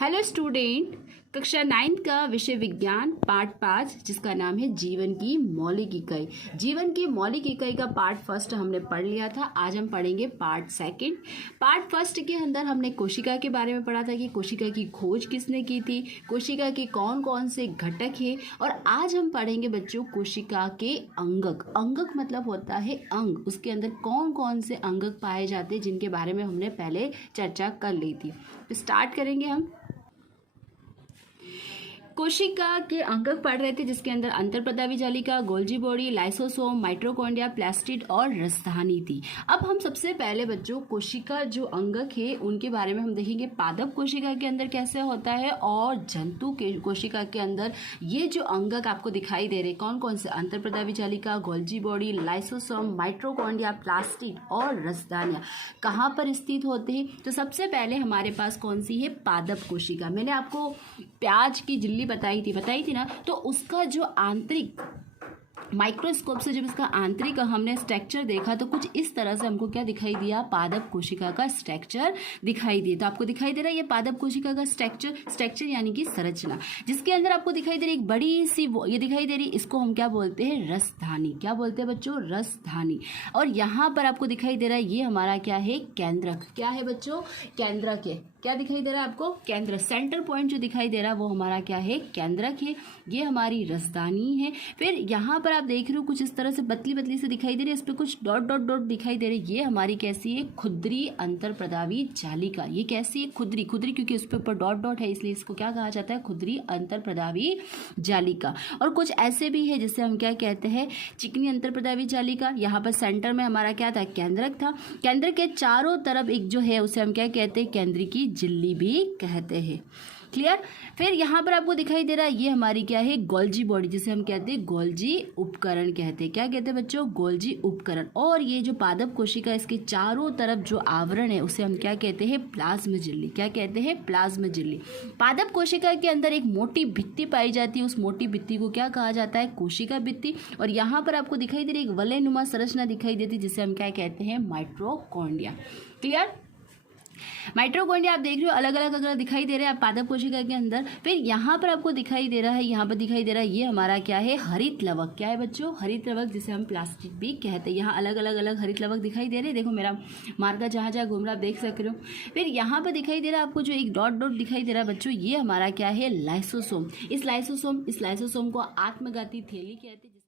Hello student, कक्षा 9 का विषय विज्ञान पार्ट 5 जिसका नाम है जीवन की मौलिक इकाई। जीवन की मौलिक इकाई का पार्ट फर्स्ट हमने पढ़ लिया था। आज हम पढ़ेंगे पार्ट सेकंड। पार्ट फर्स्ट के अंदर हमने कोशिका के बारे में पढ़ा था कि कोशिका की खोज किसने की थी, कोशिका के कौन कौन से घटक हैं। और आज हम पढ़ेंगे बच्चों कोशिका के अंगक। अंगक मतलब होता है अंग, उसके अंदर कौन कौन से अंगक पाए जाते हैं जिनके बारे में हमने पहले चर्चा कर ली थी। तो स्टार्ट करेंगे हम। कोशिका के अंगक पढ़ रहे थे जिसके अंदर अंतर्प्रदावी जालिका, Golgi body, lysosome, mitochondria, plastid और राजधानी थी। अब हम सबसे पहले बच्चों कोशिका जो अंगक है उनके बारे में हम देखेंगे। पादप कोशिका के अंदर कैसे होता है और जंतु के कोशिका के अंदर ये जो अंगक आपको दिखाई दे रहे कौन कौन से, अंतर्प्रदावी जालिका, Golgi body, lysosome, mitochondria, plastid और राजधानियां कहाँ पर स्थित होते हैं। तो सबसे पहले हमारे पास कौन सी है, पादप कोशिका। मैंने आपको प्याज की झिल्ली बताई थी ना, तो उसका जो आंतरिक माइक्रोस्कोप से जब इसका आंतरिक हमने स्ट्रक्चर देखा तो कुछ इस तरह से हमको क्या दिखाई दिया, पादप कोशिका का स्ट्रक्चर दिखाई दिया। तो आपको दिखाई दे रहा है ये पादप कोशिका का स्ट्रक्चर यानी कि संरचना, जिसके अंदर आपको दिखाई दे रही एक बड़ी सी ये दिखाई दे रही, इसको हम क्या बोलते हैं, रसधानी। क्या बोलते हैं बच्चों, रसधानी। और यहाँ पर आपको दिखाई दे रहा है ये हमारा क्या है, केंद्रक। क्या है बच्चों, केंद्रक है। क्या दिखाई दे रहा है आपको, केंद्र, सेंटर पॉइंट जो दिखाई दे रहा है वो हमारा क्या है, केंद्रक है। ये हमारी राजधानी है। फिर यहाँ पर आप देख रहे हो कुछ इस तरह से पतली पतली से दिखाई दे रही है, इस पर कुछ डॉट डॉट डॉट दिखाई दे रही है। ये हमारी कैसी है, खुदरी अंतर्प्रदावी जालिका। ये कैसी है, खुदरी क्योंकि उस पर ऊपर डॉट डॉट है इसलिए इसको क्या कहा जाता है, खुदरी अंतर्प्रदावी जालिका। और कुछ ऐसे भी है जिससे हम क्या कहते हैं, चिकनी अंतर्प्रदावी जालिका। यहाँ पर सेंटर में हमारा क्या था, केंद्रक था। केंद्र के चारों तरफ एक जो है उसे हम क्या कहते हैं, केंद्र की झिल्ली भी कहते हैं। क्लियर। फिर यहाँ पर आपको दिखाई दे रहा है ये हमारी क्या है, गोल्जी बॉडी, जिसे हम कहते हैं गोल्जी उपकरण कहते हैं। क्या कहते हैं बच्चों, गोल्जी उपकरण। और ये जो पादप कोशिका इसके चारों तरफ जो आवरण है उसे हम क्या कहते हैं, प्लाज्म झिल्ली। क्या कहते हैं, प्लाज्म झिल्ली। पादप कोशिका के अंदर एक मोटी भित्ति पाई जाती है, उस मोटी भित्ति को क्या कहा जाता है, कोशिका भित्ति। और यहाँ पर आपको दिखाई दे रही एक वलयनुमा संरचना दिखाई देती है जिसे हम क्या कहते हैं, माइटोकॉन्ड्रिया। क्लियर। माइटोकॉन्ड्रिया आप देख रहे हो अलग अलग अगर दिखाई दे रहे हैं पादप कोशिका के अंदर। फिर यहाँ पर आपको दिखाई दे रहा है, यहाँ पर दिखाई दे रहा है ये हमारा क्या है, हरित लवक। क्या है बच्चों, हरित लवक, जिसे हम प्लास्टिड भी कहते हैं। यहाँ अलग अलग हरित लवक दिखाई दे रहे हैं। देखो मेरा मार्का जहाँ जहाँ घूम रहा आप देख सक रहे हो। फिर यहाँ पर दिखाई दे रहा है आपको जो एक डॉट डॉट दिखाई दे रहा है बच्चों, ये हमारा क्या है, लाइसोसोम। इस लाइसोसोम को आत्मघाती थैली कहते हैं।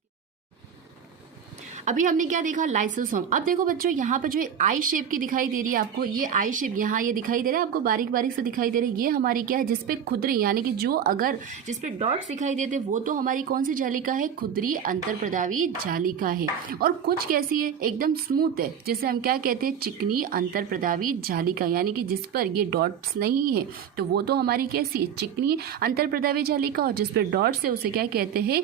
अभी हमने क्या देखा, लाइसोसोम। अब देखो बच्चों यहाँ पर जो आई शेप की दिखाई दे रही है आपको, ये आई शेप यहाँ ये दिखाई दे रहा है आपको, बारीक बारीक से दिखाई दे रही है। ये हमारी क्या है, जिसपे खुदरी यानी कि जो अगर जिसपे डॉट्स दिखाई देते वो तो हमारी कौन सी जालिका है, खुदरी अंतर्प्रदावी जालिका है। और कुछ कैसी है, एकदम स्मूथ है, जिसे हम क्या कहते हैं, चिकनी अंतर्प्रदावी जालिका। यानी कि जिस पर ये डॉट्स नहीं है तो वो तो हमारी कैसी है, चिकनी अंतर्प्रदावी जालिका। और जिस पर डॉट्स है उसे क्या कहते हैं,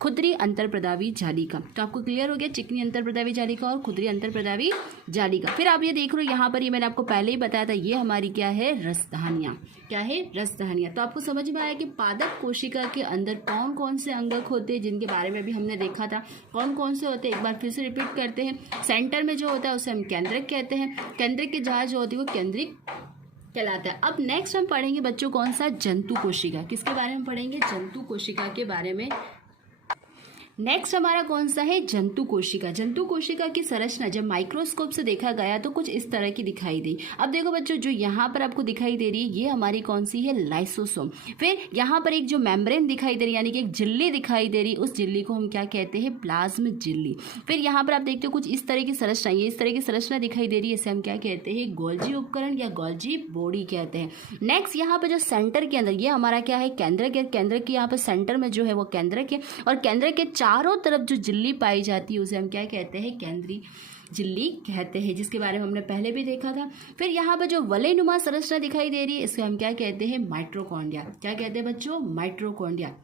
खुदरी अंतर्प्रदावी जालिका। तो आपको क्लियर हो गया, चिकनी अंतर्प्रदावी जालिका और खुदरी अंतर्प्रदावी जालिका। फिर आप ये देख रहे हो यहाँ पर, ये मैंने आपको पहले ही बताया था, ये हमारी क्या है, राजधानियाँ। क्या है, राजधानियाँ। तो आपको समझ में आया कि पादप कोशिका के अंदर कौन कौन से अंगक होते हैं जिनके बारे में भी हमने देखा था। कौन कौन से होते हैं एक बार फिर से रिपीट करते हैं। सेंटर में जो होता है उसे हम केंद्रक कहते हैं। केंद्रक के जहाँ जो होती है वो केंद्रिक कहलाता है। अब नेक्स्ट हम पढ़ेंगे बच्चों कौन सा, जंतु कोशिका। किसके बारे में पढ़ेंगे, जंतु कोशिका के बारे में। नेक्स्ट हमारा कौन सा है, जंतु कोशिका। जंतु कोशिका की संरचना जब माइक्रोस्कोप से देखा गया तो कुछ इस तरह की दिखाई दी। अब देखो बच्चों जो यहाँ पर आपको दिखाई दे रही है ये हमारी कौन सी है, लाइसोसोम। फिर यहाँ पर एक जो मेम्ब्रेन दिखाई दे रही है यानी कि एक झिल्ली दिखाई दे रही, उस झिल्ली को हम क्या कहते हैं, प्लाज्म झिल्ली। फिर यहाँ पर आप देखते हो कुछ इस तरह की संरचना, ये इस तरह की संरचना दिखाई दे रही है, इसे हम क्या कहते हैं, गोल्जी उपकरण या गोल्जी बॉडी कहते हैं। नेक्स्ट यहाँ पर जो सेंटर के अंदर ये हमारा क्या है, केंद्रक है। केंद्रक के यहाँ पर सेंटर में जो है वो केंद्रक है। और केंद्रक के चारों तरफ जो झिल्ली पाई जाती है उसे हम क्या कहते हैं, केंद्रीय झिल्ली कहते हैं, जिसके बारे में हमने पहले भी देखा था। फिर यहाँ पर जो वलयनुमा संरचना दिखाई दे रही है इसे हम क्या कहते हैं, माइटोकॉन्ड्रिया। क्या कहते हैं बच्चों, माइटोकॉन्ड्रिया।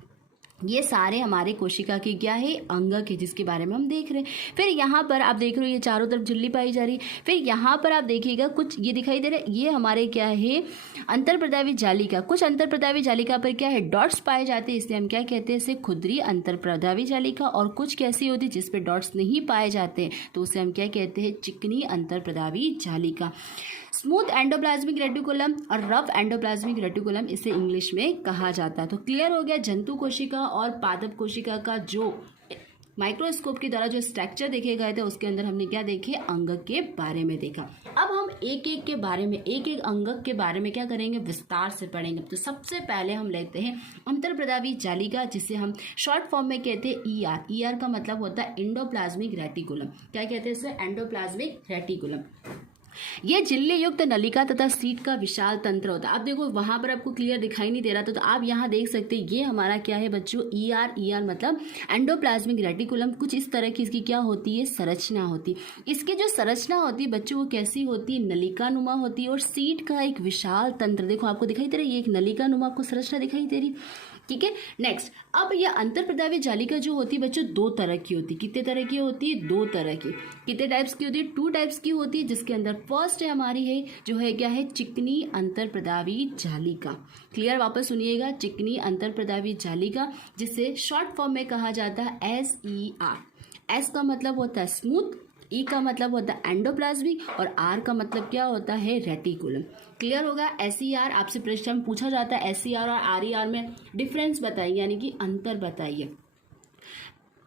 ये सारे हमारे कोशिका की क्या है, अंगक है, जिसके बारे में हम देख रहे हैं। फिर यहाँ पर आप देख रहे हो ये चारों तरफ झिल्ली पाई जा रही है। फिर यहाँ पर आप देखिएगा कुछ ये दिखाई दे रहा है, ये हमारे क्या है, अंतर्प्रदावी जालिका। कुछ अंतर्प्रदावी जालिका पर क्या है, डॉट्स पाए जाते हैं, इसलिए हम क्या कहते हैं, इसे खुदरी अंतर्प्रदावी जालिका। और कुछ कैसी होती है जिस पे डॉट्स नहीं पाए जाते तो उसे हम क्या कहते हैं, चिकनी अंतर्प्रदावी जालिका। स्मूथ एंडोप्लाज्मिक रेटिकुलम और रफ एंडोप्लाज्मिक रेटिकुलम इसे इंग्लिश में कहा जाता है। तो क्लियर हो गया, जंतु कोशिका और पादप कोशिका का जो माइक्रोस्कोप के द्वारा जो स्ट्रक्चर देखे गए थे उसके अंदर हमने क्या देखे, अंगक के बारे में देखा। अब हम एक एक के बारे में, एक एक अंगक के बारे में क्या करेंगे, विस्तार से पढ़ेंगे। तो सबसे पहले हम लेते हैं अंतर्प्रदावी जालिका, जिसे हम शॉर्ट फॉर्म में कहते हैं ईआर। ईआर का मतलब होता है एंडोप्लाज्मिक रेटिकुलम। क्या कहते हैं इसे, एंडोप्लाज्मिक रेटिकुलम। ये झिल्ली युक्त नलिका तथा सीट का विशाल तंत्र होता है। अब देखो वहां पर आपको क्लियर दिखाई नहीं दे रहा था, तो आप यहाँ देख सकते हैं ये हमारा क्या है बच्चों, ईआर। ईआर मतलब एंडोप्लाज्मिक रेटिकुलम। कुछ इस तरह की इसकी क्या होती है, संरचना होती है। इसकी जो संरचना होती है बच्चों वो कैसी होती है, नलिका नुमा होती है और सीट का एक विशाल तंत्र। देखो आपको दिखाई दे रहा है, ये एक नलिका नुमा आपको संरचना दिखाई दे रही, ठीक है। नेक्स्ट, अब यह अंतर्प्रदावी जालिका जो होती है बच्चों दो तरह की होती है। कितने तरह की होती है, दो तरह की। कितने टाइप्स की होती है, 2 टाइप्स की होती है, जिसके अंदर फर्स्ट है हमारी है जो है क्या है, चिकनी अंतर्प्रदावी जालिका। क्लियर, वापस सुनिएगा, चिकनी अंतर्प्रदावी जालिका, जिसे शॉर्ट फॉर्म में कहा जाता है SER। एस का मतलब होता है स्मूथ, ई का मतलब होता है एंडोप्लाज्मिक और आर का मतलब क्या होता है, रेटिकुलम। क्लियर होगा। SER आपसे प्रश्न में पूछा जाता है, SER और RER में डिफरेंस बताइए, यानी कि अंतर बताइए।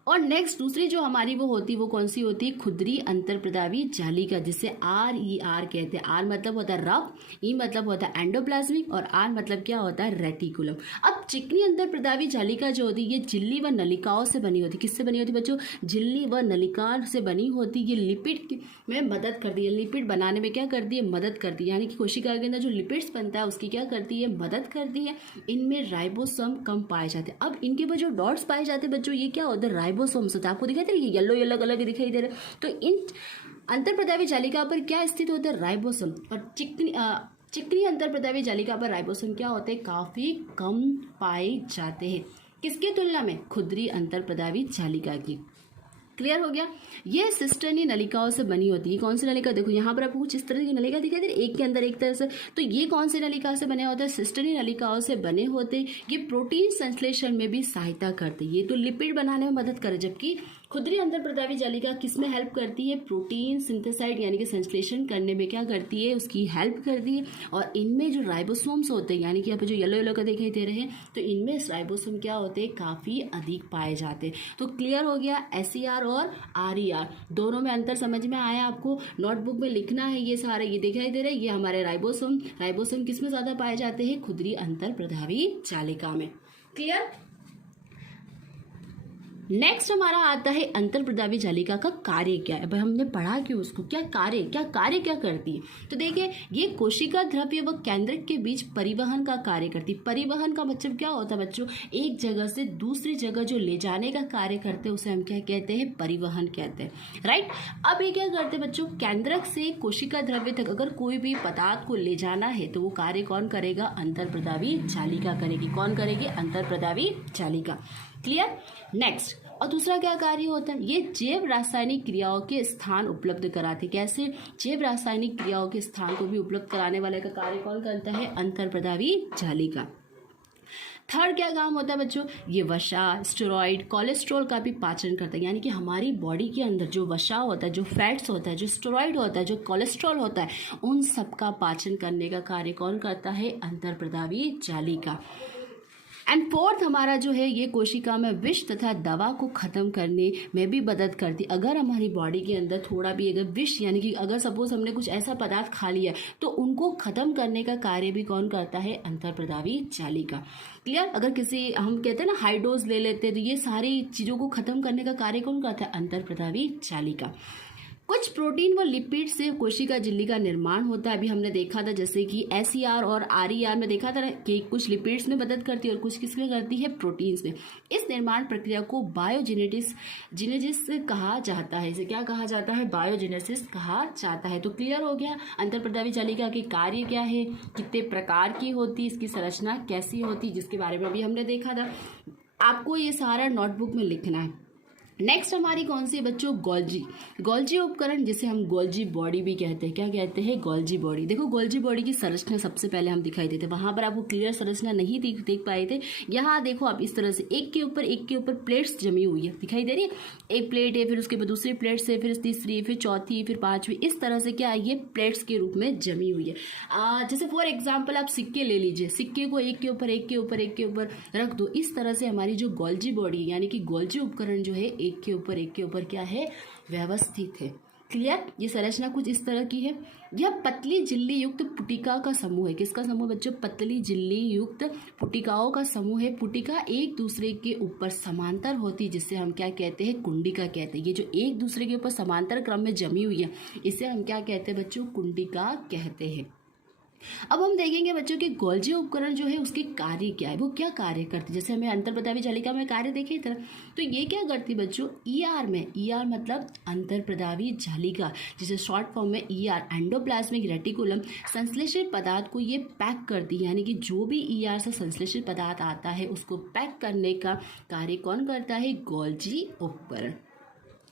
और नेक्स्ट दूसरी जो हमारी वो होती है वो कौन सी होती है, खुदरी अंतर्प्रदावी जालिका, जिसे RER कहते हैं। आर मतलब होता है रफ, ई मतलब होता है एंडोप्लाज्मिक और आर मतलब क्या होता है, रेटिकुलम। अब चिकनी अंतर्प्रदावी जालिका जो होती है ये झिल्ली व नलिकाओं से बनी होती है। किससे बनी होती है बच्चों, झिल्ली व नलिका से बनी होती है। ये लिपिड में मदद करती है, लिपिड बनाने में क्या करती है, मदद करती है। यानी कि कोशिका के अंदर जो लिपिड्स बनता है उसकी क्या करती है, मदद करती है। इनमें राइबोसोम कम पाए जाते हैं। अब इनके पर जो डॉट्स पाए जाते हैं बच्चों, ये क्या होता है, राइबोसोम्स होता है। आपको दिखाई दे रही है, येलो येलो कलर के दिखाई दे रहे हैं। तो इन अंतर्प्रदावी जालिका पर क्या स्थित होता है, राइबोसोम। और चिकनी अंतर्प्रदावी जालिका पर राइबोसोम क्या होते हैं, काफी कम पाए जाते हैं। किसकी तुलना में, खुदरी अंतर्प्रदावी जालिका की। क्लियर हो गया। ये सिस्टर्नी नलिकाओं से बनी होती है। कौन सी नलिका, देखो यहाँ पर आपको कुछ इस तरह की नलिका दिखाई दे रही है, एक के अंदर एक तरह से। तो ये कौन सी नलिका से बने होते हैं, सिस्टर्नी नलिकाओं से बने होते। ये प्रोटीन संश्लेषण में भी सहायता करते, ये तो लिपिड बनाने में मदद करे, जबकि खुदरी अंतर्प्रदावी जालिका किस में हेल्प करती है, प्रोटीन सिंथेसाइड यानी कि संश्लेषण करने में क्या करती है, उसकी हेल्प करती है। और इनमें जो राइबोसोम्स होते हैं, यानी कि यहाँ पे जो येलो येलो का दिखाई दे रहे हैं, तो इनमें राइबोसोम क्या होते हैं, काफ़ी अधिक पाए जाते हैं। तो क्लियर हो गया, SER और RER दोनों में अंतर समझ में आया। आपको नोटबुक में लिखना है ये सारे, ये दिखाई दे रहे हैं, ये हमारे राइबोसोम किस में ज़्यादा पाए जाते हैं, खुदरी अंतर्प्रदावी जालिका में। क्लियर। नेक्स्ट हमारा आता है अंतर्प्रदावी जालिका का कार्य क्या है। भाई हमने पढ़ा कि उसको क्या कार्य क्या करती है। तो देखिए, ये कोशिका द्रव्य व केंद्रक के बीच परिवहन का कार्य करती है। परिवहन का मतलब क्या होता है बच्चों, एक जगह से दूसरी जगह जो ले जाने का कार्य करते हैं उसे हम क्या कहते हैं, परिवहन कहते हैं, राइट। अब ये क्या करते हैं बच्चों, केंद्रक से कोशिका द्रव्य तक अगर कोई भी पदार्थ को ले जाना है तो वो कार्य कौन करेगा, अंतर्प्रदावी जालिका करेगी। कौन करेगी, अंतर्प्रदावी जालिका। क्लियर। नेक्स्ट, और दूसरा क्या कार्य होता है, ये जैव रासायनिक क्रियाओं के स्थान उपलब्ध कराते। कैसे, जैव रासायनिक क्रियाओं के स्थान को भी उपलब्ध कराने वाले का कार्य कौन करता है, अंतर्प्रदावी जालिका। थर्ड क्या काम होता है बच्चों, ये वसा, स्टेरॉइड, कोलेस्ट्रॉल का भी पाचन करता है। यानी कि हमारी बॉडी के अंदर जो वसा होता है, जो फैट्स होता है, जो स्टेरॉइड होता है, जो कोलेस्ट्रॉल होता है, उन सब का पाचन करने का कार्य कौन करता है, अंतर्प्रदावी जालिका। एंड फोर्थ हमारा जो है, ये कोशिका में विष तथा दवा को खत्म करने में भी मदद करती। अगर हमारी बॉडी के अंदर थोड़ा भी अगर विष, यानी कि अगर सपोज हमने कुछ ऐसा पदार्थ खा लिया तो उनको खत्म करने का कार्य भी कौन करता है, अंतर्प्रदावी जालिका। क्लियर। अगर किसी हम कहते हैं ना हाई डोज ले लेते हैं तो ये सारी चीज़ों को खत्म करने का कार्य कौन करता है, अंतर्प्रदावी जालिका। कुछ प्रोटीन व लिपिड से कोशिका झिल्ली का निर्माण होता है। अभी हमने देखा था जैसे कि SER और RER में देखा था कि कुछ लिपिड्स में मदद करती है और कुछ किसमें करती है, प्रोटीन्स में। इस निर्माण प्रक्रिया को बायोजेनेसिस कहा जाता है। इसे क्या कहा जाता है, बायोजेनेसिस कहा जाता है। तो क्लियर हो गया, अंतर्प्रदावी जालिका के कार्य क्या है, कितने प्रकार की होती, इसकी संरचना कैसी होती, जिसके बारे में भी हमने देखा था। आपको ये सारा नोटबुक में लिखना है। नेक्स्ट हमारी कौन सी है बच्चों, गोल्जी। गोल्जी उपकरण जिसे हम गोल्जी बॉडी भी कहते हैं, क्या कहते हैं, गोल्जी बॉडी। देखो गोल्जी बॉडी की संरचना सबसे पहले हम दिखाई देते, वहां पर आपको क्लियर संरचना नहीं देख पाए थे। यहाँ देखो आप इस तरह से एक के ऊपर प्लेट्स जमी हुई है, दिखाई दे रही है। एक प्लेट है, फिर उसके बाद दूसरी प्लेट से, फिर तीसरी, फिर चौथी, फिर पांचवी, इस तरह से क्या है, ये प्लेट्स के रूप में जमी हुई है। जैसे फॉर एग्जाम्पल आप सिक्के ले लीजिए, सिक्के को एक के ऊपर रख दो, इस तरह से हमारी जो गोल्जी बॉडी यानी कि गोल्जी उपकरण जो है एक के ऊपर क्या है, व्यवस्थित है। क्लियर, ये संरचना कुछ इस तरह की है। यह पतली झिल्ली युक्त पुटिका का समूह है। किसका समूह बच्चों, पतली झिल्ली युक्त पुटिकाओं का समूह है। पुटिका एक दूसरे के ऊपर समांतर होती है, जिससे हम क्या कहते हैं, कुंडिका कहते हैं। ये जो एक दूसरे के ऊपर समांतर क्रम में जमी हुई है, इसे हम क्या कहते हैं बच्चों, कुंडिका कहते हैं। अब हम देखेंगे बच्चों कि गोल्जी उपकरण जो है उसके कार्य क्या है, वो क्या कार्य करती है। जैसे हमें अंतर्प्रदावी जालिका में कार्य देखे इधर, तो ये क्या करती है बच्चों, ईआर में, ईआर मतलब अंतर्प्रदावी जालिका, जिसे शॉर्ट फॉर्म में ईआर, एंडोप्लाज्मिक रेटिकुलम, संश्लेषित पदार्थ को ये पैक करती है। यानी कि जो भी ईआर से संश्लेषित पदार्थ आता है उसको पैक करने का कार्य कौन करता है, गोल्जी उपकरण।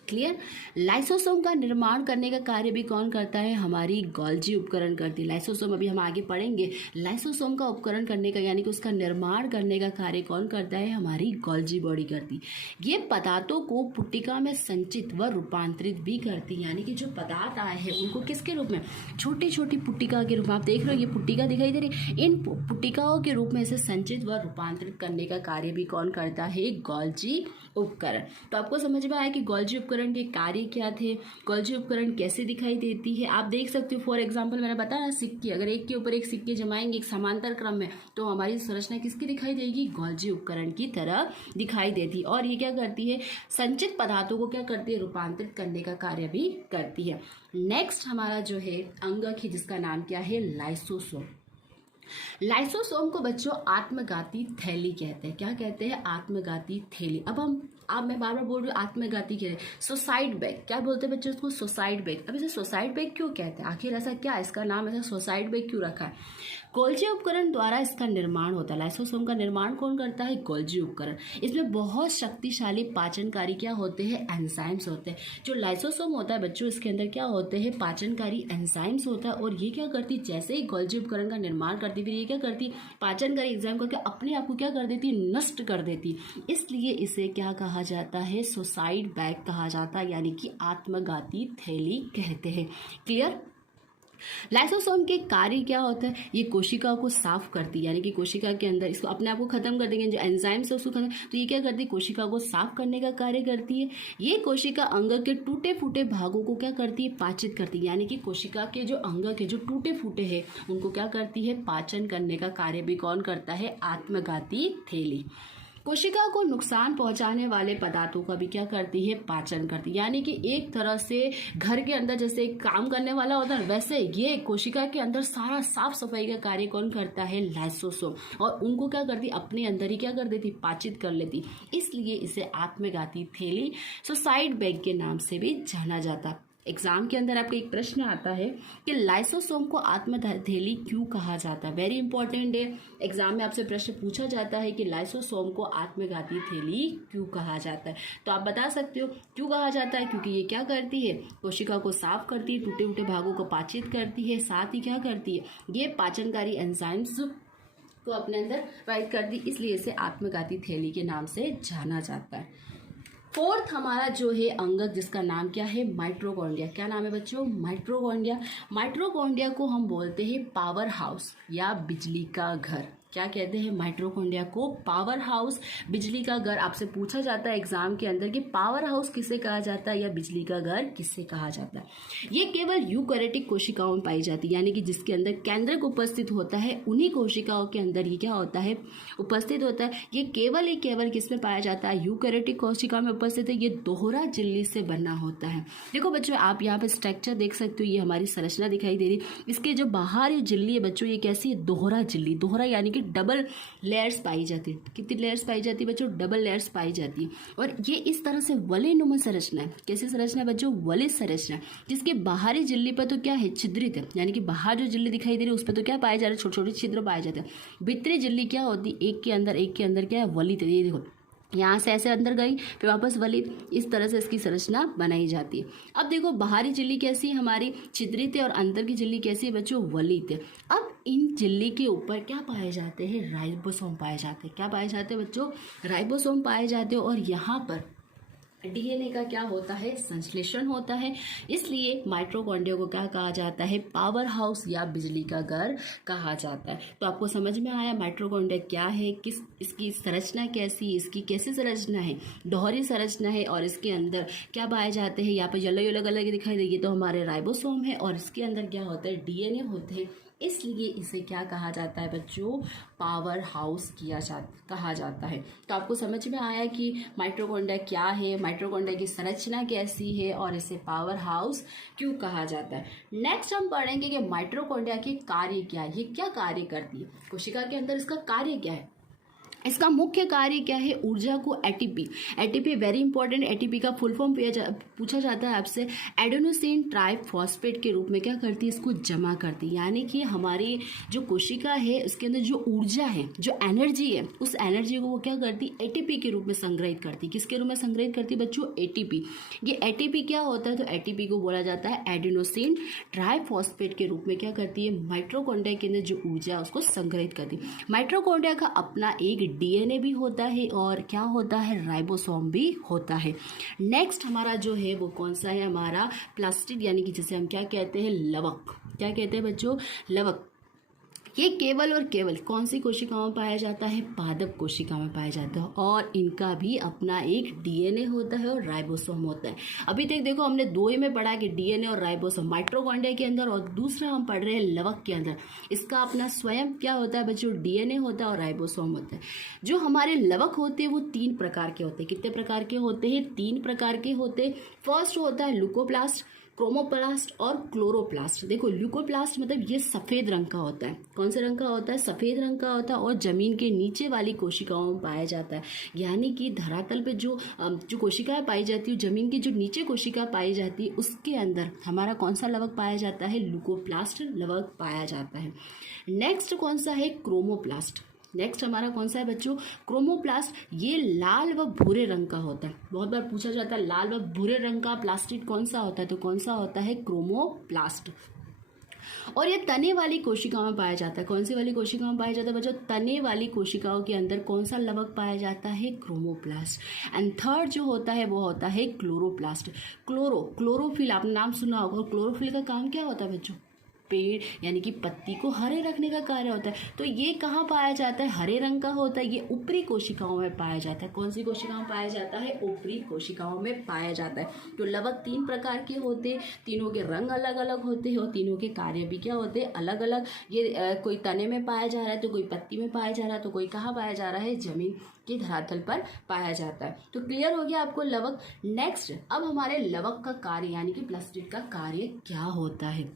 क्लियर। लाइसोसोम का निर्माण करने का कार्य भी कौन करता है, हमारी गोल्जी उपकरण करती है। लाइसोसोम अभी हम आगे पढ़ेंगे। लाइसोसोम का उपकरण करने का यानी कि उसका निर्माण करने का कार्य कौन करता है, हमारी गोल्जी बॉडी करती। ये पदार्थों को पुट्टिका में संचित व रूपांतरित भी करती है। यानी कि जो पदार्थ आए हैं उनको किसके रूप में, छोटी छोटी पुट्टिका के रूप में, आप देख रहे हो ये पुट्टिका दिखाई दे रही, इन पुट्टिकाओं के रूप में इसे संचित व रूपांतरित करने का कार्य भी कौन करता है, गोल्जी उपकरण। तो आपको समझ में आया कि गोल्जी उपकरण के कार्य क्या थे, गोल्जी उपकरण कैसे दिखाई देती है। आप देख सकते हो फॉर एग्जांपल मैंने बताया ना, सिक्के, अगर एक के ऊपर एक सिक्के जमाएंगे एक समांतर क्रम में, तो हमारी संरचना किसकी दिखाई देगी, गोल्जी उपकरण की तरह दिखाई देती है। और ये क्या करती है, संचित पदार्थों को क्या करती है, रूपांतरित करने का कार्य भी करती है। नेक्स्ट हमारा जो है अंगक है जिसका नाम क्या है, लाइसोसोम। लाइसोसोम को बच्चों आत्मघाती थैली कहते हैं। क्या कहते हैं, आत्मघाती थैली। अब मैं बार बार बोल रही हूँ आत्मघाती कह रहे हैं, सुसाइड बैग क्या बोलते हैं बच्चों उसको, सुसाइड बैग। अब इसे सुसाइड बैग क्यों कहते हैं, आखिर ऐसा क्या, इसका नाम ऐसा सुसाइड बैग क्यों रखा है। गोल्जी उपकरण द्वारा इसका निर्माण होता है। लाइसोसोम का निर्माण कौन करता है, गोल्जी उपकरण। इसमें बहुत शक्तिशाली पाचनकारी क्या होते हैं, एंजाइम्स होते हैं। जो लाइसोसोम होता है बच्चों, इसके अंदर क्या होते हैं, पाचनकारी एंजाइम्स होता है। और ये क्या करती, जैसे ही गोल्जी उपकरण का निर्माण करती, फिर ये क्या करती, पाचनकारी एंजाइम करके अपने आप को क्या कर देती, नष्ट कर देती। इसलिए इसे क्या कहा जाता है, सुसाइड बैग कहा जाता है, यानी कि आत्मघाती थैली कहते हैं। क्लियर। लाइसोसोम के कार्य क्या होता है, ये कोशिका को साफ करती है। यानी कि कोशिका के अंदर इसको अपने आप को खत्म कर देंगे, जो एंजाइम्स है उसको खत्म, तो ये क्या करती है, कोशिका को साफ करने का कार्य करती है। ये कोशिका अंग के टूटे फूटे भागों को क्या करती है, पाचित करती है। यानी कि कोशिका के जो अंग के जो टूटे फूटे हैं उनको क्या करती है, पाचन करने का कार्य भी कौन करता है, आत्मघाती थैली। कोशिका को नुकसान पहुंचाने वाले पदार्थों का भी क्या करती है, पाचन करती है। यानी कि एक तरह से घर के अंदर जैसे एक काम करने वाला होता है, वैसे ये कोशिका के अंदर सारा साफ सफाई का कार्य कौन करता है, लाइसोसोम। और उनको क्या करती, अपने अंदर ही क्या कर देती, पाचित कर लेती। इसलिए इसे आत्मघाती थैली, सुसाइड बैग के नाम से भी जाना जाता। एग्जाम के अंदर आपका एक प्रश्न आता है कि लाइसोसोम को आत्मथैली क्यों कहा जाता है। वेरी इंपॉर्टेंट है, एग्जाम में आपसे प्रश्न पूछा जाता है कि लाइसोसोम को आत्मघाती थैली क्यों कहा जाता है। तो आप बता सकते हो क्यों कहा जाता है, क्योंकि ये क्या करती है, कोशिका को साफ करती है, टूटे फूटे भागों को पाचित करती है, साथ ही क्या करती है, ये पाचनकारी एंजाइम्स को अपने अंदर प्रोवाइड करती, इसलिए इसे आत्मघाती थैली के नाम से जाना जाता है। फोर्थ हमारा जो है अंगक जिसका नाम क्या है, माइटोकॉन्ड्रिया। क्या नाम है बच्चों, माइटोकॉन्ड्रिया। माइटोकॉन्ड्रिया को हम बोलते हैं पावर हाउस या बिजली का घर। क्या कहते हैं, माइटोकॉन्ड्रिया को पावर हाउस, बिजली का घर। आपसे पूछा जाता है एग्जाम के अंदर कि पावर हाउस किसे कहा जाता है या बिजली का घर किसे कहा जाता है। ये केवल यूकैरियोटिक कोशिकाओं में पाई जाती है, यानी कि जिसके अंदर केंद्रक उपस्थित होता है उन्हीं कोशिकाओं के अंदर ये क्या होता है, उपस्थित होता है। ये केवल किसमें पाया जाता है, यूकैरियोटिक कोशिका में उपस्थित है। ये दोहरा झिल्ली से बना होता है। देखो बच्चों आप यहाँ पे स्ट्रक्चर देख सकते हो, ये हमारी संरचना दिखाई दे रही है। इसके जो बाहरी झिल्ली है बच्चों, ये कैसी है, दोहरा झिल्ली। दोहरा यानी कि डबल लेयर्स पाई जाती है। कितनी लेयर्स पाई जाती है बच्चों, डबल लेयर्स पाई जाती है। और ये इस तरह से वलयनुमा संरचना है। कैसी संरचना है बच्चों, वलय संरचना, जिसके बाहरी झिल्ली पर तो क्या है, छिद्रित है। यानी कि बाहर जो झिल्ली दिखाई दे रही है उस पर तो क्या पाए जा रहे हैं, छोटे छोटे छिद्र पाए जाते हैं। भीतरी झिल्ली क्या होती है, एक के अंदर क्या है, वलित है। ये देखो यहाँ से ऐसे अंदर गई फिर वापस वलित, इस तरह से इसकी संरचना बनाई जाती है। अब देखो बाहरी झिल्ली कैसी है हमारी, छिद्रित है, और अंदर की झिल्ली कैसी है बच्चों, वलित है। अब इन झिल्ली के ऊपर क्या पाए जाते हैं, राइबोसोम पाए जाते हैं। क्या पाए जाते हैं बच्चों, राइबोसोम पाए जाते हैं। और यहाँ पर डीएनए का क्या होता है, संश्लेषण होता है। इसलिए माइटोकॉन्ड्रिया को क्या कहा जाता है, पावर हाउस या बिजली का घर कहा जाता है। तो आपको समझ में आया माइटोकॉन्ड्रिया क्या है, किस इसकी संरचना कैसी, इसकी कैसी संरचना है, दोहरी संरचना है। और इसके अंदर क्या पाए जाते हैं, यहाँ पर येलो येलो कलर के दिखाई देगी तो हमारे राइबोसोम है, और इसके अंदर क्या होता है, डीएनए होते हैं। इसलिए इसे क्या कहा जाता है बच्चों, पावर हाउस कहा जाता है। तो आपको समझ में आया कि माइटोकॉन्ड्रिया क्या है, माइटोकॉन्ड्रिया की संरचना कैसी है, और इसे पावर हाउस क्यों कहा जाता है। नेक्स्ट हम पढ़ेंगे कि माइटोकॉन्ड्रिया के कार्य क्या है, ये क्या कार्य करती है, कोशिका के अंदर इसका कार्य क्या है। इसका मुख्य कार्य क्या है, ऊर्जा को एटीपी वेरी इंपॉर्टेंट, एटीपी का फुल फॉर्म पूछा जाता है आपसे, एडेनोसिन ट्राइफॉस्फेट के रूप में क्या करती है, इसको जमा करती है। यानी कि हमारी जो कोशिका है उसके अंदर जो ऊर्जा है, जो एनर्जी है, उस एनर्जी को वो क्या करती है, एटीपी के रूप में संग्रहित करती है। किसके रूप में संग्रहित करती है बच्चों, एटीपी। ये एटीपी क्या होता है, तो एटीपी को बोला जाता है एडेनोसिन ट्राइफॉस्फेट के रूप में क्या करती है, माइटोकॉन्ड्रिया के अंदर जो ऊर्जा है उसको संग्रहित करती है। माइटोकॉन्ड्रिया का अपना एक डीएनए भी होता है, और क्या होता है, राइबोसोम भी होता है। नेक्स्ट हमारा जो है वो कौन सा है, हमारा प्लास्टिड, यानी कि जिसे हम क्या कहते हैं, लवक। क्या कहते हैं बच्चों, लवक। ये केवल और केवल कौन सी कोशिकाओं में पाया जाता है, पादप कोशिका में पाया जाता है, और इनका भी अपना एक डीएनए होता है और राइबोसोम होता है। अभी तक देखो हमने दो ही में पढ़ा कि डीएनए और राइबोसोम माइटोकॉन्ड्रिया के अंदर, और दूसरा हम पढ़ रहे हैं लवक के अंदर। इसका अपना स्वयं क्या होता है बच्चों, डीएनए होता है और राइबोसोम होता है। जो हमारे लवक होते हैं वो 3 प्रकार के होते हैं। कितने प्रकार के होते हैं, 3 प्रकार के होते हैं। फर्स्ट होता है ल्यूकोप्लास्ट, क्रोमोप्लास्ट और क्लोरोप्लास्ट। देखो ल्यूकोप्लास्ट मतलब ये सफ़ेद रंग का होता है। कौन से रंग का होता है, सफ़ेद रंग का होता है, और ज़मीन के नीचे वाली कोशिकाओं में पाया जाता है। यानी कि धरातल पे जो कोशिकाएं पाई जाती है, ज़मीन की जो नीचे कोशिका पाई जाती है, उसके अंदर हमारा कौन सा लवक पाया जाता है, ल्यूकोप्लास्ट लवक पाया जाता है। नेक्स्ट कौन सा है, क्रोमोप्लास्ट। नेक्स्ट हमारा कौन सा है बच्चों, क्रोमोप्लास्ट। ये लाल व भूरे रंग का होता है। बहुत बार पूछा जाता है लाल व भूरे रंग का प्लास्टिड कौन सा होता है, तो कौन सा होता है, क्रोमोप्लास्ट। और ये तने वाली कोशिकाओं में पाया जाता है। कौन सी वाली कोशिकाओं में पाया जाता है बच्चों, तने वाली कोशिकाओं के अंदर कौन सा लवक पाया जाता है, क्रोमोप्लास्ट। एंड थर्ड जो होता है वो होता है क्लोरोप्लास्ट। क्लोरोफिल, आपने नाम सुना होगा। क्लोरोफिल का काम क्या होता है बच्चों, पेड़ यानी कि पत्ती को हरे रखने का कार्य होता है। तो ये कहाँ पाया जाता है, हरे रंग का होता है। ये ऊपरी कोशिकाओं में पाया जाता है। कौन सी कोशिकाओं में पाया जाता है, ऊपरी कोशिकाओं में पाया जाता है। तो लवक 3 प्रकार के होते हैं, तीनों के रंग अलग अलग होते हैं और तीनों के कार्य भी क्या होते हैं, अलग अलग। ये कोई तने में पाया जा रहा है, तो कोई पत्ती में पाया जा रहा है, तो कोई कहाँ पाया जा रहा है, जमीन के धरातल पर पाया जाता है। तो क्लियर हो गया आपको लवक। नेक्स्ट अब हमारे लवक का कार्य यानी कि प्लास्टिड का कार्य क्या होता है।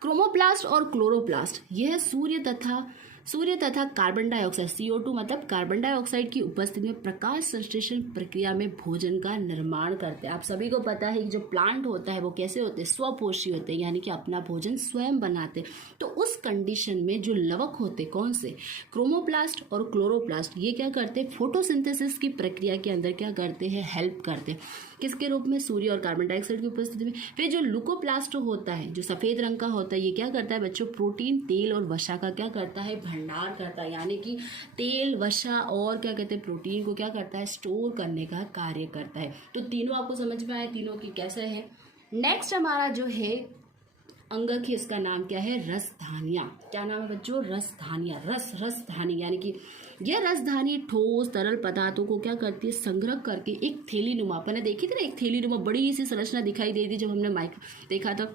क्रोमोप्लास्ट और क्लोरोप्लास्ट यह सूर्य तथा कार्बन डाइऑक्साइड CO2 मतलब कार्बन डाइऑक्साइड की उपस्थिति में प्रकाश संश्लेषण प्रक्रिया में भोजन का निर्माण करते हैं। आप सभी को पता है कि जो प्लांट होता है वो कैसे होते हैं, स्वपोषी होते हैं, यानी कि अपना भोजन स्वयं बनाते हैं। तो उस कंडीशन में जो लवक होते कौन से, क्रोमोप्लास्ट और क्लोरोप्लास्ट, ये क्या करते हैं, फोटोसिंथेसिस की प्रक्रिया के अंदर क्या करते हैं, हेल्प करते हैं। किसके रूप में, सूर्य और कार्बन डाइऑक्साइड की उपस्थिति में। फिर जो ल्यूकोप्लास्ट होता है, जो सफेद रंग का होता है, ये क्या करता है बच्चों, प्रोटीन, तेल और वसा का क्या करता है, भंडार करता है। यानी कि तेल, वसा और क्या कहते हैं, प्रोटीन को क्या करता है, स्टोर करने का कार्य करता है। तो तीनों आपको समझ में आए, तीनों की कैसे है। नेक्स्ट हमारा जो है अंगक है, इसका नाम क्या है, रसधानिया। क्या नाम है बच्चों, रसधानिया। रसधानी यानी कि यह रसधानी ठोस तरल पदार्थों को क्या करती है, संग्रह करके एक थैली नुमा, अपने देखी थी ना, एक थैली नुमा बड़ी सी संरचना दिखाई दे थी जब हमने देखा था।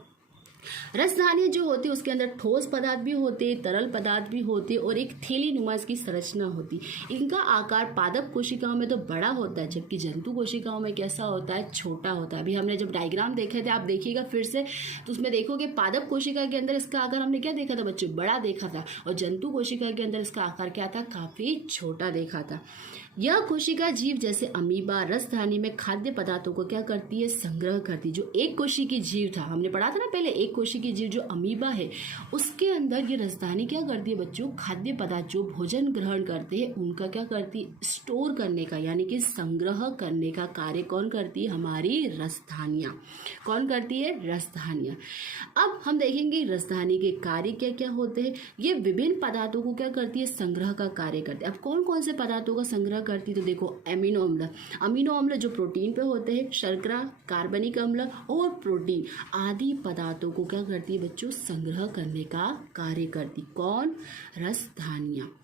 रसधानी जो होती है उसके अंदर ठोस पदार्थ भी होते, तरल पदार्थ भी होते और एक थैली नुमा इसकी संरचना होती। इनका आकार पादप कोशिकाओं में तो बड़ा होता है, जबकि जंतु कोशिकाओं में कैसा होता है, छोटा होता है। अभी हमने जब डायग्राम देखे थे, आप देखिएगा फिर से, तो उसमें देखोगे पादप कोशिका के अंदर इसका आकार हमने क्या देखा था बच्चों, बड़ा देखा था, और जंतु कोशिका के अंदर इसका आकार क्या था, काफी छोटा देखा था। यह कोशिका जीव जैसे अमीबा रसधानी में खाद्य पदार्थों को क्या करती है, संग्रह करती है। जो एक कोशिकीय जीव था, हमने पढ़ा था ना पहले, एक कोशिकीय जीव जो अमीबा है उसके अंदर ये राजधानी क्या करती है बच्चों, खाद्य पदार्थ जो भोजन ग्रहण करते हैं उनका क्या करती है, स्टोर करने का यानी कि संग्रह करने का कार्य कौन करती है, हमारी राजधानियाँ। कौन करती है, राजधानियाँ। अब हम देखेंगे राजधानी के कार्य क्या क्या होते हैं। ये विभिन्न पदार्थों को क्या करती है, संग्रह का कार्य करती है। अब कौन कौन से पदार्थों का संग्रह करती है, तो देखो अमीनो अम्ल, अमीनो अम्ल जो प्रोटीन पे होते हैं, शर्करा, कार्बनिक अम्ल और प्रोटीन आदि पदार्थों को क्या करती है बच्चों, संग्रह करने का कार्य करती। कौन, राजधानियाँ।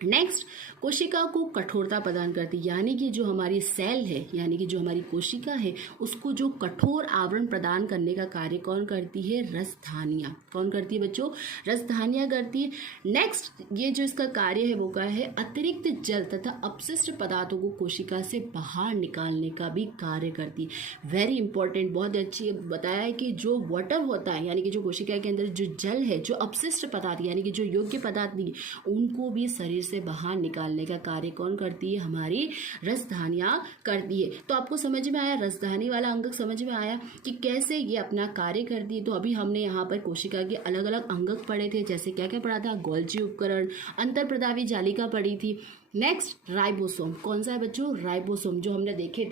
नेक्स्ट, कोशिका को कठोरता प्रदान करती, यानी कि जो हमारी सेल है, यानी कि जो हमारी कोशिका है उसको जो कठोर आवरण प्रदान करने का कार्य कौन करती है, राजधानियाँ। कौन करती है बच्चों, राजधानियाँ करती है। नेक्स्ट, ये जो इसका कार्य है वो क्या है, अतिरिक्त जल तथा अपशिष्ट पदार्थों को कोशिका से बाहर निकालने का भी कार्य करती है। वेरी इंपॉर्टेंट, बहुत अच्छी बताया है कि जो वाटर होता है यानी कि जो कोशिका के अंदर जो जल है, जो अपशिष्ट पदार्थ यानी कि जो योग्य पदार्थ नहीं, उनको भी शरीर से बाहर निकालने का कार्य कौन करती है, हमारी राजधानियाँ करती है। तो आपको समझ में आया, राजधानी वाला अंगक समझ में आया कि कैसे ये अपना कार्य करती है। तो अभी हमने यहाँ पर कोशिका के अलग अलग अंगक पढ़े थे, जैसे क्या क्या पढ़ा था, गोल्जी उपकरण, अंतर्प्रदावी जालिका पढ़ी थी। Next, ribosome. कौन सा है बच्चों, राइबोसोम, जो हमने देखे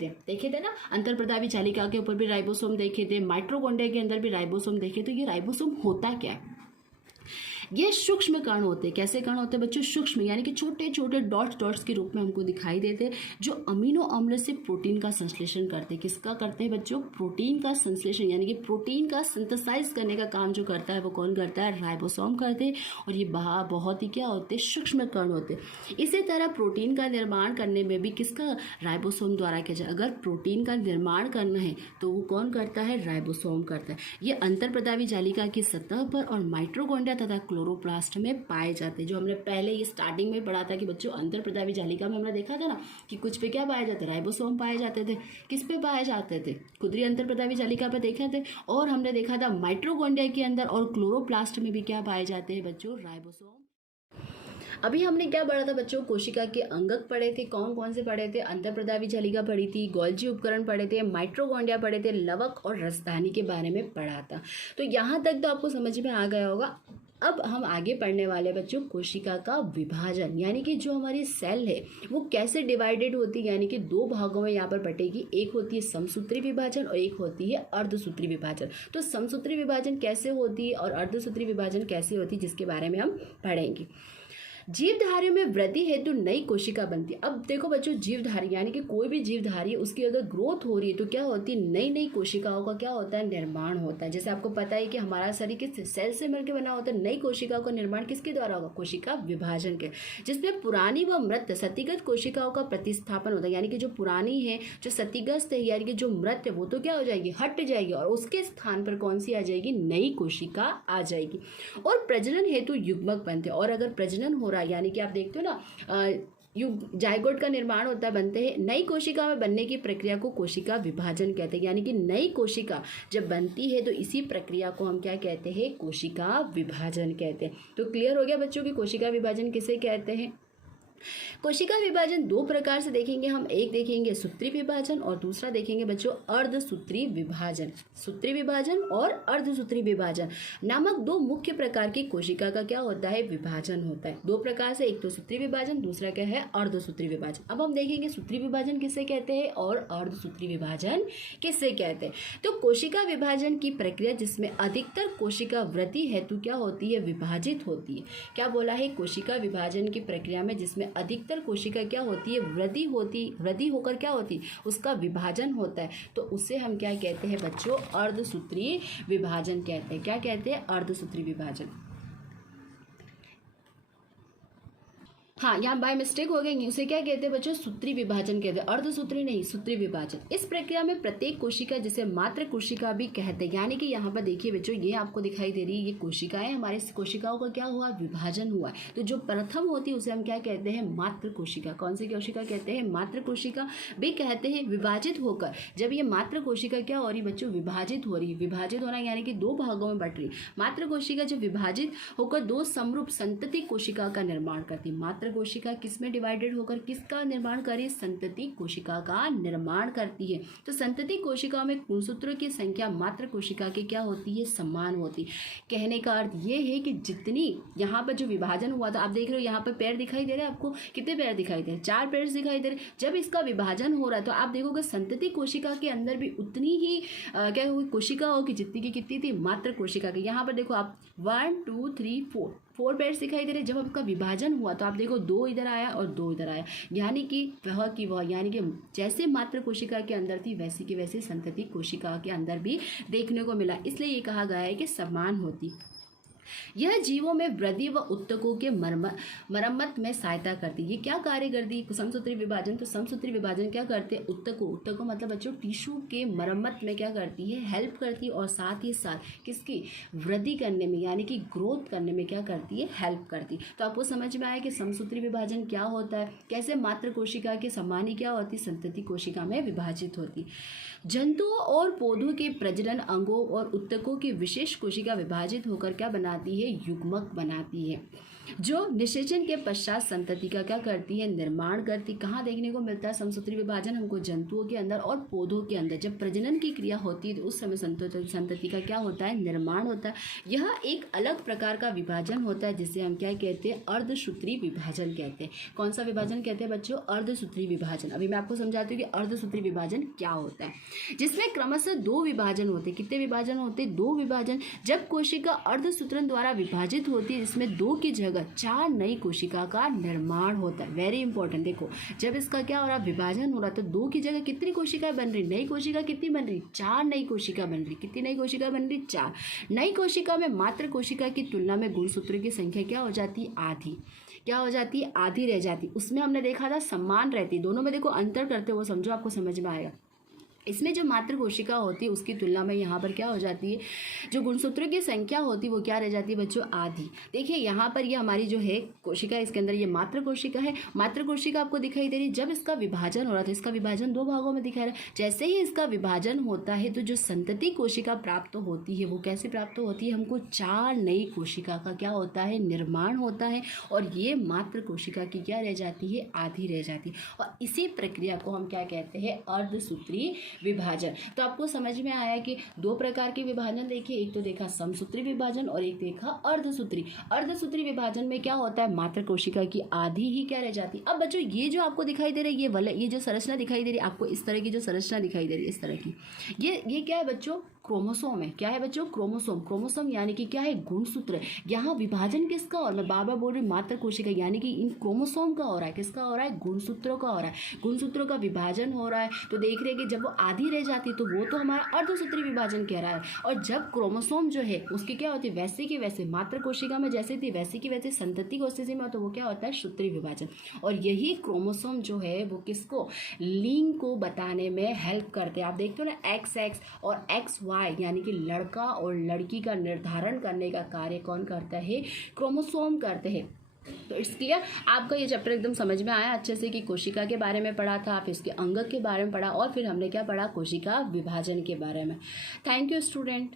थे ना, अंतर्प्रदावी जालिका के ऊपर भी राइबोसोम देखे थे, माइटोकॉन्ड्रिया के अंदर भी राइबोसोम देखे। तो ये राइबोसोम होता क्या है, ये सूक्ष्म कण होते हैं। कैसे कण होते हैं बच्चों, सूक्ष्म, यानी कि छोटे छोटे डॉट्स के रूप में हमको दिखाई देते हैं, जो अमीनो अम्ल से प्रोटीन का संश्लेषण करते हैं। किसका करते हैं बच्चों, प्रोटीन का संश्लेषण, यानी कि प्रोटीन का सिंथेसाइज करने का काम जो करता है वो कौन करता है, राइबोसोम करते हैं। और ये बहुत ही क्या होते हैं, सूक्ष्म कण होते हैं। इसी तरह प्रोटीन का निर्माण करने में भी किसका, राइबोसोम द्वारा किया जाए। अगर प्रोटीन का निर्माण करना है तो वो कौन करता है, राइबोसोम करता है। ये अंतर्प्रदावी जालिका की सतह पर और माइटोकॉन्ड्रिया तथा क्लोरोप्लास्ट में पाए जाते हैं। जो हमने पहले ये स्टार्टिंग में पढ़ा था कि बच्चों अंतर्प्रदावी जालिका में हमने देखा था ना कि कुछ पे क्या पाए जाते, राइबोसोम पाए जाते थे। किस पे पाए जाते थे, खुदरी अंतर्प्रदावी जालिका पे देखे थे। और हमने देखा था माइटोकॉन्ड्रिया के अंदर और क्लोरोप्लास्ट में भी क्या पाए जाते हैं बच्चों, राइबोसोम। अभी हमने क्या पढ़ा था बच्चों, कोशिका के अंगक पढ़े थे। कौन कौन से पढ़े थे, अंतर्प्रदावी जालिका पढ़ी थी, गोल्जी उपकरण पढ़े थे, माइटोकॉन्ड्रिया पढ़े थे, लवक और राजधानी के बारे में पढ़ा था। तो यहाँ तक तो आपको समझ में आ गया होगा। अब हम आगे पढ़ने वाले बच्चों कोशिका का विभाजन, यानी कि जो हमारी सेल है वो कैसे डिवाइडेड होती है, यानी कि दो भागों में यहाँ पर बटेगी। एक होती है समसूत्री विभाजन और एक होती है अर्धसूत्री विभाजन। तो समसूत्री विभाजन कैसे होती है और अर्धसूत्री विभाजन कैसे होती है, जिसके बारे में हम पढ़ेंगे। जीवधारी में वृद्धि हेतु नई कोशिका बनती है। अब देखो बच्चों, जीवधारी यानी कि कोई भी जीवधारी, उसकी अगर ग्रोथ हो रही है तो क्या होती है, नई नई कोशिकाओं का क्या होता है, निर्माण होता है। जैसे आपको पता है कि हमारा शरीर किस सेल से मिलकर बना होता है। नई कोशिकाओं का निर्माण किसके द्वारा होगा, कोशिका विभाजन के, जिसमें पुरानी व मृत सतिगत कोशिकाओं का प्रतिस्थापन होता है। यानी कि जो पुरानी है, जो सतिग्रस्त है, यानी कि जो मृत है, वो तो क्या हो जाएगी, हट जाएगी और उसके स्थान पर कौन सी आ जाएगी, नई कोशिका आ जाएगी। और प्रजनन हेतु युग्मक बनते हैं। और अगर प्रजनन हो रहा है, यानी कि आप देखते हो ना, जाइगोट का निर्माण होता है, बनते हैं। नई कोशिका में बनने की प्रक्रिया को कोशिका विभाजन कहते हैं। यानी कि नई कोशिका जब बनती है तो इसी प्रक्रिया को हम क्या कहते हैं, कोशिका विभाजन कहते हैं। तो क्लियर हो गया बच्चों कि कोशिका विभाजन किसे कहते हैं। कोशिका विभाजन दो प्रकार से देखेंगे हम, एक देखेंगे सूत्री विभाजन और दूसरा देखेंगे बच्चों अर्धसूत्री विभाजन। सूत्री विभाजन और अर्धसूत्री विभाजन नामक दो मुख्य प्रकार की कोशिका का क्या होता है, विभाजन होता है। दो प्रकार से, एक तो सूत्री विभाजन, दूसरा क्या है, अर्धसूत्री विभाजन। अब हम देखेंगे सूत्री विभाजन किसे कहते हैं और अर्धसूत्री विभाजन किसे कहते हैं। तो कोशिका विभाजन की प्रक्रिया जिसमें अधिकतर कोशिका वृद्धि हेतु क्या होती है, विभाजित होती है। क्या बोला है, कोशिका विभाजन की प्रक्रिया में जिसमें अधिकतर कोशिका क्या होती है, वृद्धि होकर क्या होती है, उसका विभाजन होता है। तो उसे हम क्या कहते हैं बच्चों, अर्धसूत्री विभाजन कहते हैं। क्या कहते हैं, अर्धसूत्री विभाजन। हाँ, यहाँ बाय मिस्टेक हो गई, उसे क्या कहते हैं बच्चों, सूत्री विभाजन कहते हैं, अर्धसूत्री नहीं, सूत्री विभाजन। इस प्रक्रिया में प्रत्येक कोशिका जिसे मात्र कोशिका भी कहते हैं। यानी कि यहाँ पर देखिए बच्चों, ये आपको दिखाई दे रही है, ये कोशिकाएं, हमारे कोशिकाओं का क्या हुआ, विभाजन हुआ है। तो जो प्रथम होती है उसे हम क्या कहते हैं, मात्र कोशिका। कौन सी कोशिका कहते हैं, मात्र कोशिका भी कहते हैं। विभाजित होकर जब ये मात्र कोशिका क्या हो रही बच्चों, विभाजित हो रही, विभाजित होना यानी कि दो भागों में बट रही। मात्र कोशिका जब विभाजित होकर दो समरूप संतति कोशिका का निर्माण करती है। मात्र कोशिका किस में डिवाइडेड होकर किसका निर्माण करे, संतति कोशिका का निर्माण करती है। तो संतति कोशिका में गुणसूत्रों की संख्या मात्र कोशिका की क्या होती है, समान होती। कहने का अर्थ ये है कि जितनी यहाँ पर जो विभाजन हुआ था, आप देख रहे हो यहाँ पर पैर दिखाई दे रहे हैं आपको, कितने पैर दिखाई दे रहे, 4 पैर दिखाई दे रहे। जब इसका विभाजन हो रहा है तो आप देखोगे संतति कोशिका के अंदर भी उतनी ही क्या हुई कोशिका होगी जितनी की कितनी थी, मात्र कोशिका की। यहाँ पर देखो आप 1 2 3 4 पैर दिखाई दे रहे। जब आपका विभाजन हुआ तो आप देखो 2 इधर आया और 2 इधर आया, यानी कि वह की वह, यानी कि जैसे मात्र कोशिका के अंदर थी वैसी की वैसी संतति कोशिका के अंदर भी देखने को मिला। इसलिए ये कहा गया है कि समान होती। यह जीवों में वृद्धि व उत्तकों के मरम्मत में सहायता करती है। ये क्या कार्य करती है, समसूत्री विभाजन। तो समसूत्री विभाजन क्या करते हैं, उत्तकों मतलब बच्चों टिश्यू के मरम्मत में क्या करती है, हेल्प करती है, और साथ ही साथ किसकी वृद्धि करने में यानी कि ग्रोथ करने में क्या करती है, हेल्प करती है। तो आपको समझ में आया कि समसूत्री विभाजन क्या होता है, कैसे मात्र कोशिका के समान ही क्या होती, संतति कोशिका में विभाजित होती। जंतुओं और पौधों के प्रजनन अंगों और उत्तकों की विशेष कोशिका विभाजित होकर क्या बनाती है, युग्मक बनाती है, जो निषेचन के पश्चात संतति का क्या करती है, निर्माण करती। कहाँ देखने को मिलता है समसूत्री विभाजन, हमको जंतुओं के अंदर और पौधों के अंदर। जब प्रजनन की क्रिया होती है तो उस समय संतति का क्या होता है, निर्माण होता है। यह एक अलग प्रकार का विभाजन होता है जिसे हम क्या कहते हैं, अर्धसूत्री विभाजन कहते हैं। कौन सा विभाजन कहते हैं बच्चों, अर्धसूत्री विभाजन। अभी मैं आपको समझाती हूँ कि अर्धसूत्री विभाजन क्या होता है, जिसमें क्रमशः 2 विभाजन होते हैं। कितने विभाजन होते हैं, 2 विभाजन। जब कोशिका अर्धसूत्रन द्वारा विभाजित होती है जिसमें 2 की जगह 4 नई कोशिका का निर्माण होता है। वेरी इंपॉर्टेंट, देखो जब इसका क्या हो रहा है, विभाजन हो रहा है, तो 2 की जगह कितनी कोशिकाएं बन रही, नई कोशिका कितनी बन रही, 4 नई कोशिका बन रही। कितनी नई कोशिका बन रही, 4 नई कोशिका में मात्र कोशिका की तुलना में गुणसूत्रों की संख्या क्या हो जाती, आधी। क्या हो जाती है, आधी रह जाती। उसमें हमने देखा था समान रहती, दोनों में देखो अंतर करते हो, समझो आपको समझ में आएगा। इसमें जो मात्र कोशिका होती है उसकी तुलना में यहाँ पर क्या हो जाती है, जो गुणसूत्रों की संख्या होती है वो क्या रह जाती है बच्चों, आधी। देखिए यहाँ पर ये हमारी जो है कोशिका, इसके अंदर ये मात्र कोशिका है। मात्र कोशिका आपको दिखाई दे रही है। जब इसका विभाजन हो रहा था, इसका विभाजन 2 भागों में दिखा रहा है। जैसे ही इसका विभाजन होता है तो जो संतति कोशिका प्राप्त होती है वो कैसे प्राप्त होती है, हमको 4 नई कोशिका का क्या होता है, निर्माण होता है, और ये मात्र कोशिका की क्या रह जाती है, आधी रह जाती है। और इसी प्रक्रिया को हम क्या कहते हैं, अर्धसूत्री विभाजन। तो आपको समझ में आया कि 2 प्रकार के विभाजन देखिए, एक तो देखा समसूत्री विभाजन और एक देखा अर्धसूत्री। अर्धसूत्री विभाजन में क्या होता है, मात्र कोशिका की आधी ही क्या रह जाती है। अब बच्चों ये जो आपको दिखाई दे रही है, ये जो संरचना दिखाई दे रही है आपको, इस तरह की जो संरचना दिखाई दे रही है, इस तरह की, ये क्या है बच्चों, क्रोमोसोम है। क्या है बच्चों, क्रोमोसोम। क्रोमोसोम यानी कि क्या है, गुणसूत्र। यहाँ विभाजन किसका, और मैं बार बार बोल रही मात्र कोशिका, यानी कि इन क्रोमोसोम का हो रहा है, किसका हो रहा है, गुणसूत्रों का हो रहा है। गुणसूत्रों का विभाजन हो रहा है। तो देख रहे हैं कि जब वो आधी रह जाती तो वो तो हमारा अर्धसूत्री विभाजन कह रहा है, और जब क्रोमोसोम जो है उसकी क्या होती है, वैसे की वैसे मात्र कोशिका में जैसे थी वैसे की वैसे संतति कोशिका में, तो वो क्या होता है, सूत्री विभाजन। और यही क्रोमोसोम जो है वो किसको, लिंग को बताने में हेल्प करते हैं। आप देखते हो ना, XX और XY यानी कि लड़का और लड़की का निर्धारण करने का कार्य कौन करता है, क्रोमोसोम करते हैं। तो इट्स क्लियर, आपका ये चैप्टर एकदम समझ में आया अच्छे से कि कोशिका के बारे में पढ़ा था, फिर इसके अंगक के बारे में पढ़ा, और फिर हमने क्या पढ़ा, कोशिका विभाजन के बारे में। Thank you student.